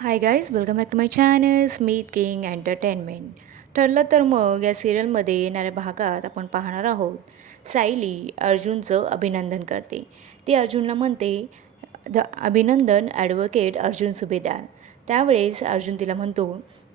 Hi guys welcome back to my channel Smith king entertainment ठरलं तर मग या सिरियलमध्ये येणाऱ्या भागात आपण पाहणार आहोत. सायली अर्जुनचं अभिनंदन करते. ती अर्जुनला म्हणते द अभिनंदन ॲडव्होकेट अर्जुन सुभेदार. त्यावेळेस अर्जुन तिला म्हणतो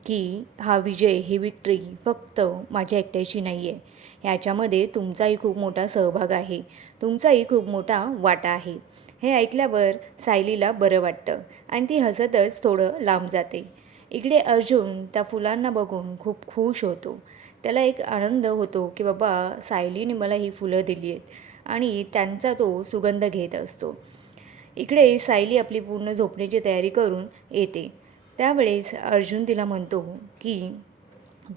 की हा विजय ही विक्ट्री फक्त माझ्या एकट्याची नाही आहे ह्याच्यामध्ये तुमचाही खूप मोठा सहभाग आहे. तुमचाही खूप मोठा वाटा आहे. हे ऐकल्यावर सायलीला बरं वाटतं आणि ती हसतच थोडं लांब जाते. इकडे अर्जुन त्या फुलांना बघून खूप खुश होतो. त्याला एक आनंद होतो की बाबा सायलीने मला ही फुलं दिली आहेत आणि त्यांचा तो सुगंध घेत असतो. इकडे सायली आपली पूर्ण झोपण्याची तयारी करून येते. त्यावेळेस अर्जुन तिला म्हणतो की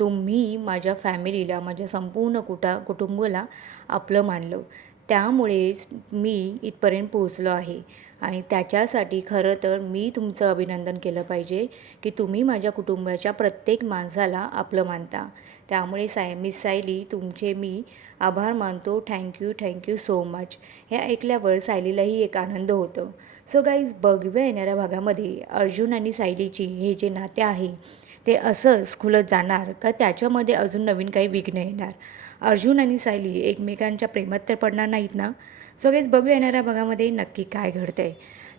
तुम्ही माझ्या फॅमिलीला माझ्या संपूर्ण कुटा कुटुंबाला आपलं मानलं. त्यामुळेच मी इथपर्यंत पोहोचलो आहे. आणि त्याच्यासाठी खरं तर मी तुमचं अभिनंदन केलं पाहिजे की तुम्ही माझ्या कुटुंबाच्या प्रत्येक माणसाला आपलं मानता. त्यामुळे साय मिस सायली तुमचे मी आभार मानतो. थँक्यू थँक्यू सो मच हे ऐकल्यावर सायलीलाही एक आनंद होतं. सो गाईज बघव्या येणाऱ्या भागामध्ये अर्जुन आणि सायलीची हे जे नाते आहे ते असंच खुलत जाणार का त्याच्यामध्ये अजून नवीन काही विघ्न येणार? अर्जुन आणि सायली एकमेकांच्या प्रेमात तर पडणार नाहीत ना? सो गेस येणाऱ्या भागामध्ये नक्की काय घडतं आहे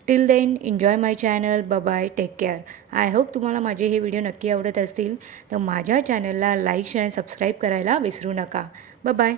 till then enjoy my channel bye take care I hope तुम्हाला माझे हे व्हिडिओ नक्की आवडत असतील. तर माझ्या चॅनलला लाईक शेअर आणि सबस्क्राईब करायला विसरू नका. बाय